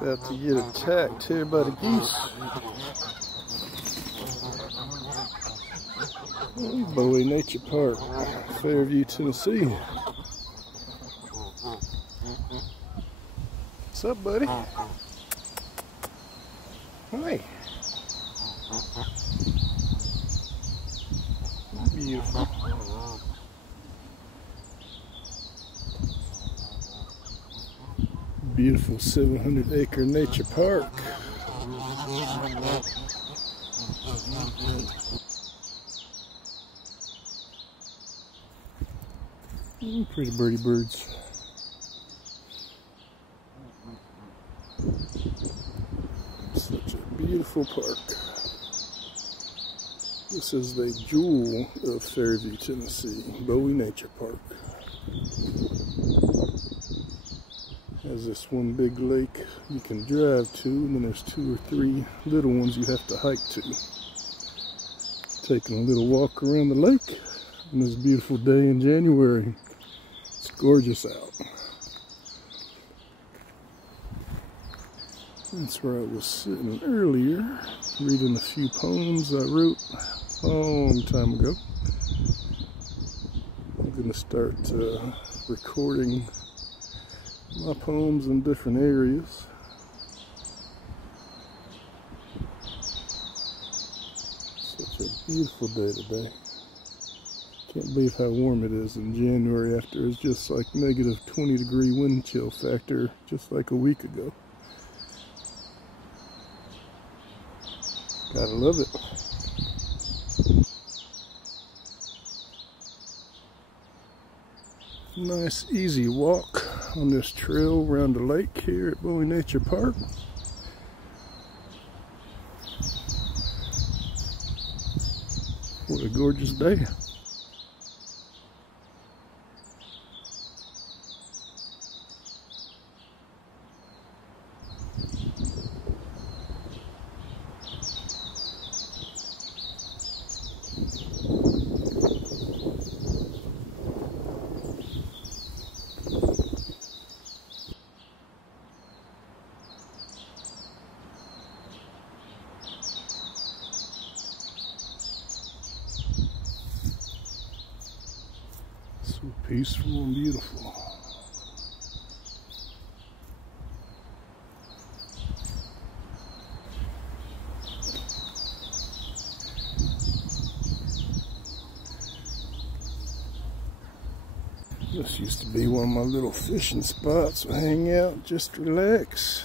About to get attacked here by the geese. Bowie Nature Park, Fairview, Tennessee. What's up, buddy? Hi. Beautiful. Beautiful 700-acre nature park. Pretty birdie birds. Such a beautiful park. This is the Jewel of Fairview, Tennessee, Bowie Nature Park. Has this one big lake you can drive to, and then there's 2 or 3 little ones you have to hike to. Taking a little walk around the lake on this beautiful day in January. It's gorgeous out. That's where I was sitting earlier, reading a few poems I wrote a long time ago. I'm going to start recording my poems in different areas. Such a beautiful day today. Can't believe how warm it is in January after it's just like negative 20-degree wind chill factor just like a week ago. Gotta love it. Nice easy walk on this trail around the lake here at Bowie Nature Park. What a gorgeous day. So peaceful and beautiful. This used to be one of my little fishing spots. I hang out, just relax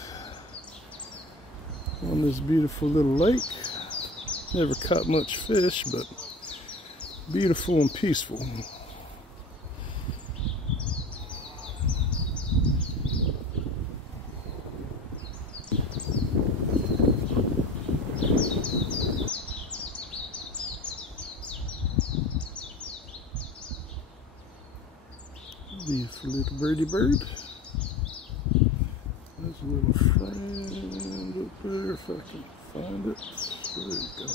on this beautiful little lake. Never caught much fish, but beautiful and peaceful. Beautiful little birdie bird. There's a little friend up there if I can find it. There you go.